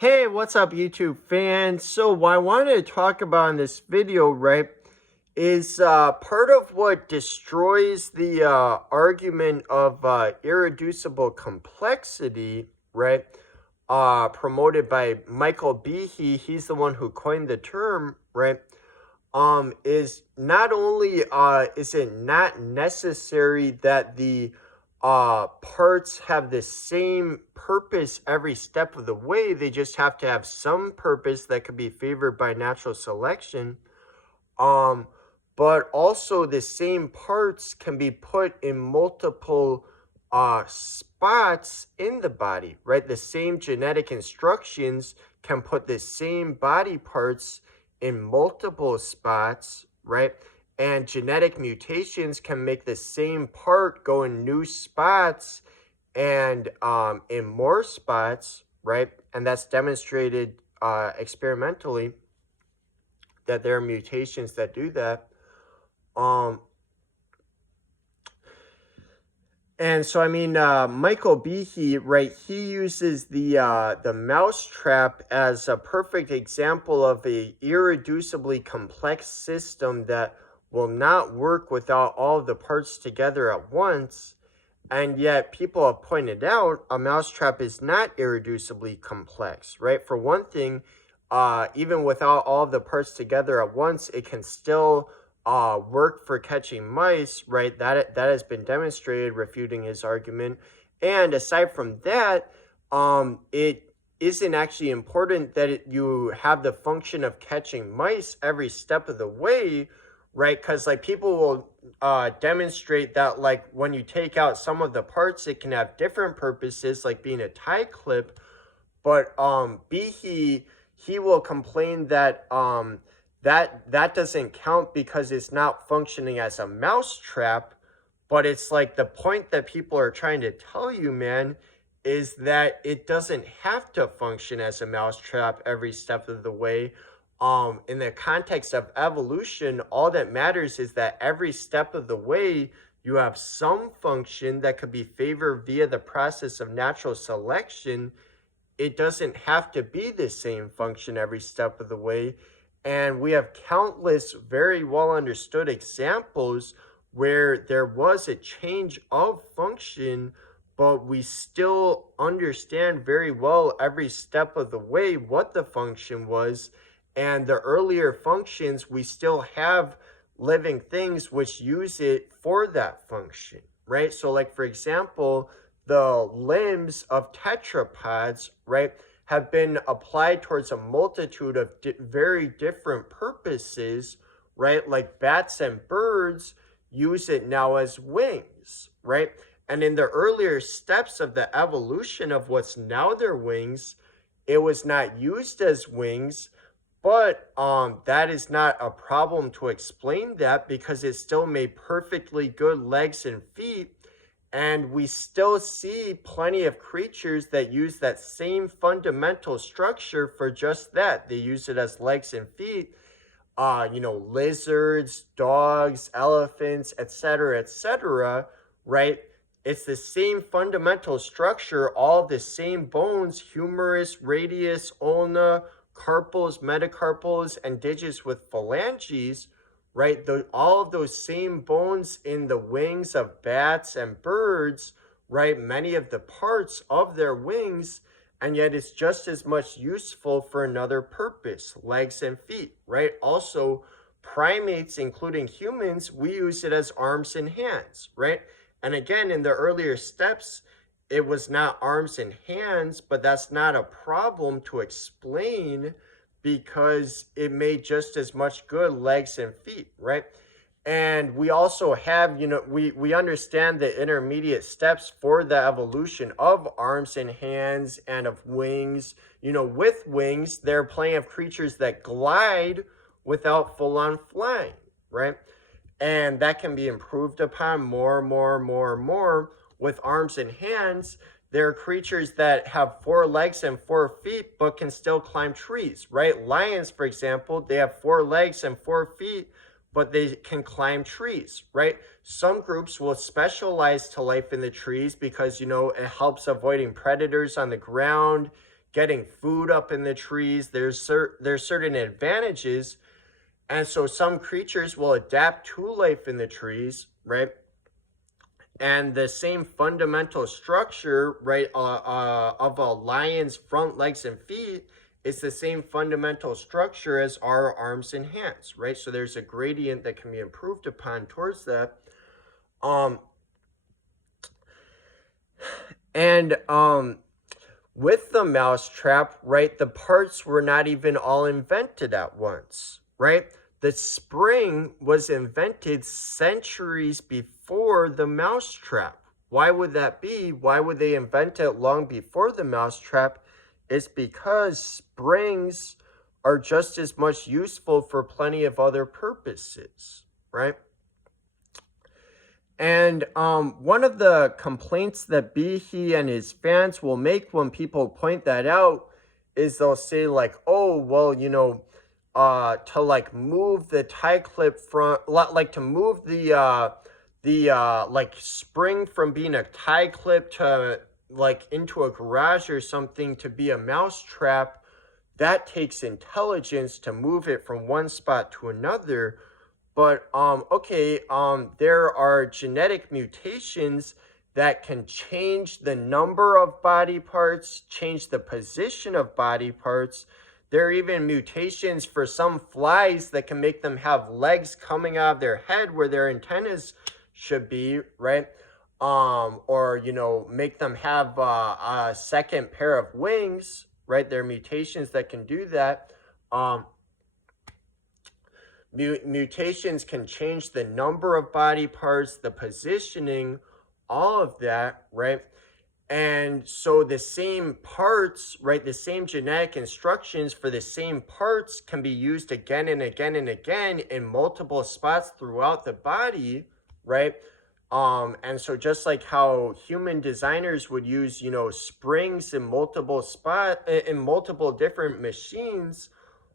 Hey, what's up, YouTube fans? So, what I wanted to talk about in this video, right, is part of what destroys the argument of irreducible complexity, right, promoted by Michael Behe. He's the one who coined the term, right, is not only is it not necessary that the parts have the same purpose every step of the way. They just have to have some purpose that could be favored by natural selection. um but also the same parts can be put in multiple spots in the body, right? The same genetic instructions can put the same body parts in multiple spots, right? And genetic mutations can make the same part go in new spots and in more spots, right? And that's demonstrated experimentally, that there are mutations that do that. Um, and so, I mean, Michael Behe, right? He uses the mousetrap as a perfect example of a irreducibly complex system that will not work without all of the parts together at once. And yet, people have pointed out a mousetrap is not irreducibly complex, right? For one thing, even without all of the parts together at once, it can still work for catching mice, right? That has been demonstrated, refuting his argument. And aside from that, it isn't actually important that you have the function of catching mice every step of the way, right? Because like people will demonstrate that like when you take out some of the parts, it can have different purposes, like being a tie clip. But Behe, he will complain that that doesn't count because it's not functioning as a mouse trap. But it's like the point that people are trying to tell you, man, is that it doesn't have to function as a mouse trap every step of the way. In the context of evolution, all that matters is that every step of the way you have some function that could be favored via the process of natural selection. It doesn't have to be the same function every step of the way. And we have countless very well understood examples where there was a change of function, but we still understand very well every step of the way what the function was. And the earlier functions, we still have living things which use it for that function, right? So like, for example, the limbs of tetrapods, right, have been applied towards a multitude of very different purposes, right? Like bats and birds use it now as wings, right? And in the earlier steps of the evolution of what's now their wings, it was not used as wings. But that is not a problem to explain that, because it still made perfectly good legs and feet. And we still see plenty of creatures that use that same fundamental structure for just that. They use it as legs and feet. Lizards, dogs, elephants, etc., right? It's the same fundamental structure, all the same bones: humerus, radius, ulna, carpals, metacarpals, and digits with phalanges, right? All of those same bones in the wings of bats and birds, right? Many of the parts of their wings, and yet it's just as much useful for another purpose: legs and feet, right? Also, primates, including humans, we use it as arms and hands, right? And again, in the earlier steps, it was not arms and hands, but that's not a problem to explain, because it made just as much good legs and feet, right? And we also have, we understand the intermediate steps for the evolution of arms and hands and of wings. With wings, there are plenty of creatures that glide without full-on flying, right? And that can be improved upon more. With arms and hands, there are creatures that have 4 legs and 4 feet, but can still climb trees, right? Lions, for example, they have 4 legs and 4 feet, but they can climb trees, right? Some groups will specialize to life in the trees because, it helps avoiding predators on the ground. getting food up in the trees. There's certain advantages, and so some creatures will adapt to life in the trees, right? And the same fundamental structure, right, of a lion's front legs and feet is the same fundamental structure as our arms and hands, right? So there's a gradient that can be improved upon towards that. Um, and with the mousetrap, right, the parts were not even all invented at once, right? The spring was invented centuries before the mousetrap. Why would that be? Why would they invent it long before the mousetrap? It's because springs are just as much useful for plenty of other purposes, right? And one of the complaints that Behe and his fans will make when people point that out is they'll say like, oh, well, to like move the tie clip from, like to move the like spring from being a tie clip to like into a garage or something to be a mouse trap, that takes intelligence to move it from one spot to another. But okay, there are genetic mutations that can change the number of body parts, change the position of body parts. There are even mutations for some flies that can make them have legs coming out of their head where their antennas should be, right? Or make them have a second pair of wings, right? There are mutations that can do that. Mutations can change the number of body parts, the positioning, all of that, right? And so the same parts, right, the same genetic instructions for the same parts can be used again and again and again in multiple spots throughout the body, right? And so just like how human designers would use, springs in multiple different machines,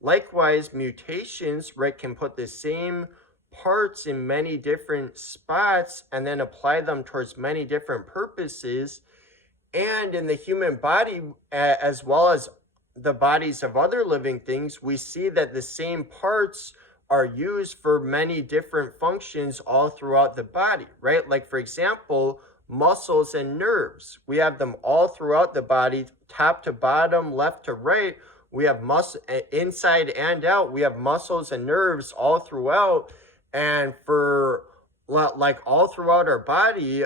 likewise, mutations, right, can put the same parts in many different spots and then apply them towards many different purposes. And in the human body, as well as the bodies of other living things, we see that the same parts are used for many different functions all throughout the body, right? Like, for example, muscles and nerves. We have them all throughout the body, top to bottom, left to right. We have muscle inside and out. We have muscles and nerves all throughout. And for like all throughout our body,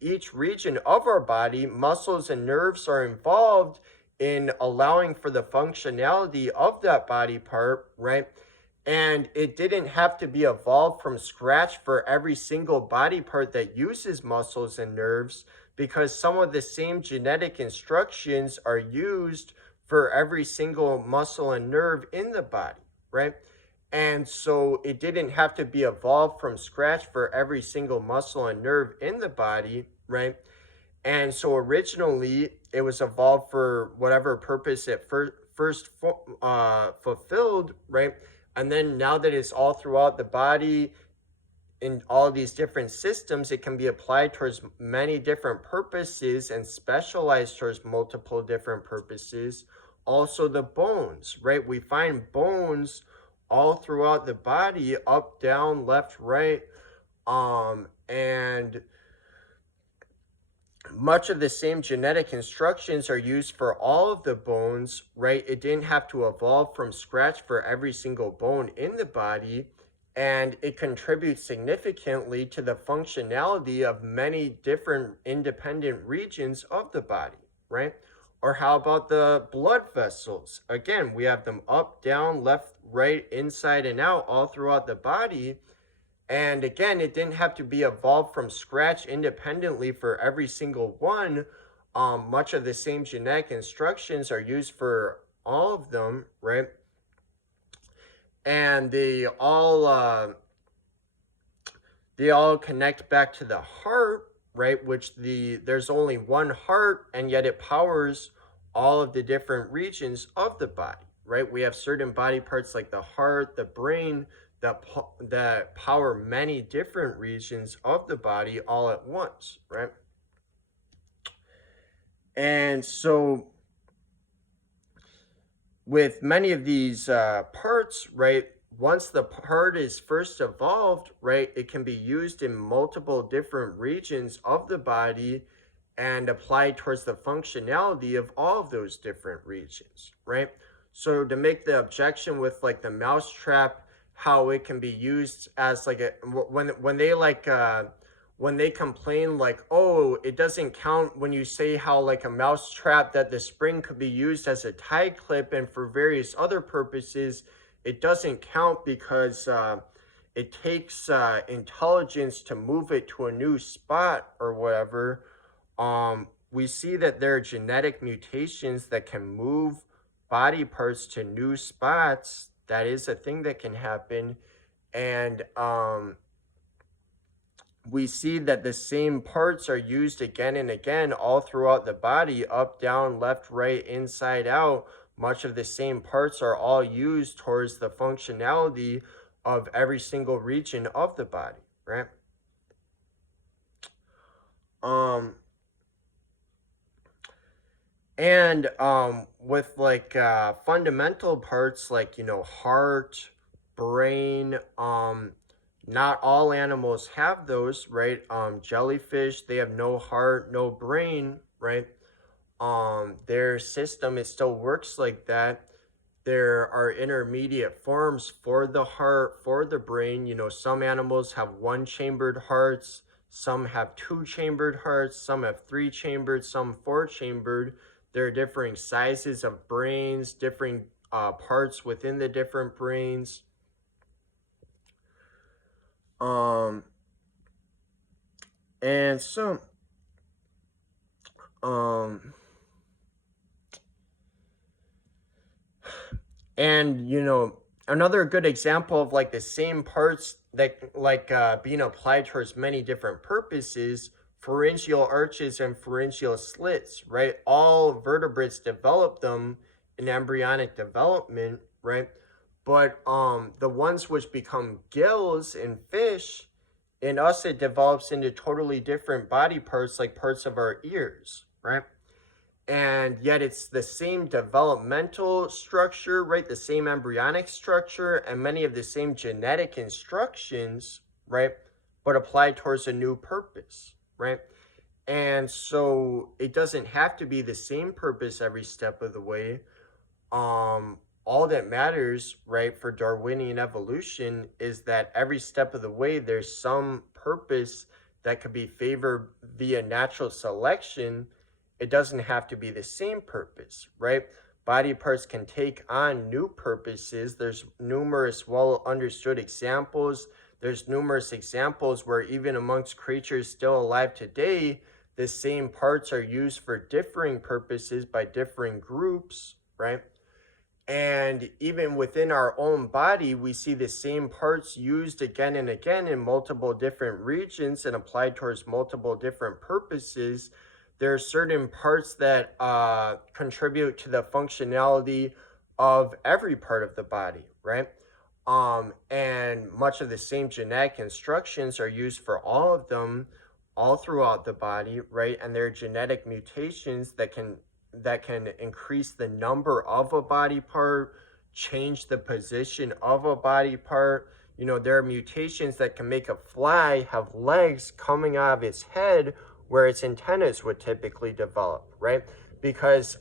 each region of our body, muscles and nerves are involved in allowing for the functionality of that body part, right? And it didn't have to be evolved from scratch for every single body part that uses muscles and nerves, because some of the same genetic instructions are used for every single muscle and nerve in the body, right? And so it didn't have to be evolved from scratch for every single muscle and nerve in the body, right? And so originally it was evolved for whatever purpose it first fulfilled, right? And then now that it's all throughout the body in all these different systems, it can be applied towards many different purposes and specialized towards multiple different purposes. Also the bones, right? We find bones all throughout the body, up, down, left, right, and much of the same genetic instructions are used for all of the bones, right? It didn't have to evolve from scratch for every single bone in the body, and it contributes significantly to the functionality of many different independent regions of the body, right? Or how about the blood vessels? Again, we have them up, down, left, right, inside, and out all throughout the body. And again, it didn't have to be evolved from scratch independently for every single one. Much of the same genetic instructions are used for all of them, right? And they all connect back to the heart, right? Which there's only one heart, and yet it powers all of the different regions of the body, right? We have certain body parts like the heart, the brain, that power many different regions of the body all at once, right? And so with many of these parts, right, once the part is first evolved, right, it can be used in multiple different regions of the body and applied towards the functionality of all of those different regions, right? So to make the objection with like the mousetrap, how it can be used as like a when they like when they complain like, oh, it doesn't count when you say how like a mouse trap that the spring could be used as a tie clip and for various other purposes, it doesn't count because it takes intelligence to move it to a new spot or whatever. We see that there are genetic mutations that can move body parts to new spots. That is a thing that can happen. And we see that the same parts are used again and again all throughout the body, up, down, left, right, inside out. Much of the same parts are all used towards the functionality of every single region of the body, right? And with like fundamental parts like, you know, heart, brain, not all animals have those, right? Jellyfish, they have no heart, no brain, right? Their system, it still works like that. There are intermediate forms for the heart, for the brain. You know, some animals have one chambered hearts, some have two chambered hearts, some have three chambered, some four chambered. There are differing sizes of brains, different parts within the different brains. And so, and you know, another good example of like the same parts that like being applied towards many different purposes, pharyngeal arches and pharyngeal slits, right? All vertebrates develop them in embryonic development, right? But the ones which become gills in fish, in us it develops into totally different body parts, like parts of our ears, right? And yet it's the same developmental structure, right? The same embryonic structure and many of the same genetic instructions, right? But applied towards a new purpose, right? And so it doesn't have to be the same purpose every step of the way. All that matters, right, for Darwinian evolution is that every step of the way there's some purpose that could be favored via natural selection. It doesn't have to be the same purpose, right? Body parts can take on new purposes. There's numerous well understood examples. There's numerous examples where even amongst creatures still alive today, the same parts are used for differing purposes by differing groups, right? And even within our own body, we see the same parts used again and again in multiple different regions and applied towards multiple different purposes. There are certain parts that contribute to the functionality of every part of the body, right? And much of the same genetic instructions are used for all of them, all throughout the body, right? And there are genetic mutations that can increase the number of a body part, change the position of a body part. You know, there are mutations that can make a fly have legs coming out of its head where its antennas would typically develop, right? Because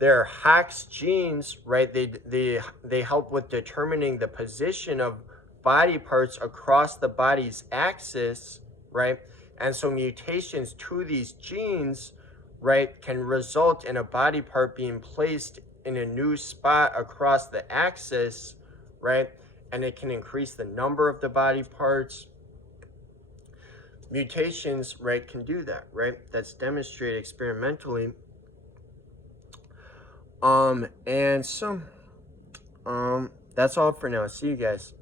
there are Hox genes, right? They help with determining the position of body parts across the body's axis, right? And so mutations to these genes, right, can result in a body part being placed in a new spot across the axis, right? And it can increase the number of the body parts. Mutations, right, can do that, right? That's demonstrated experimentally. And so, that's all for now. See you guys.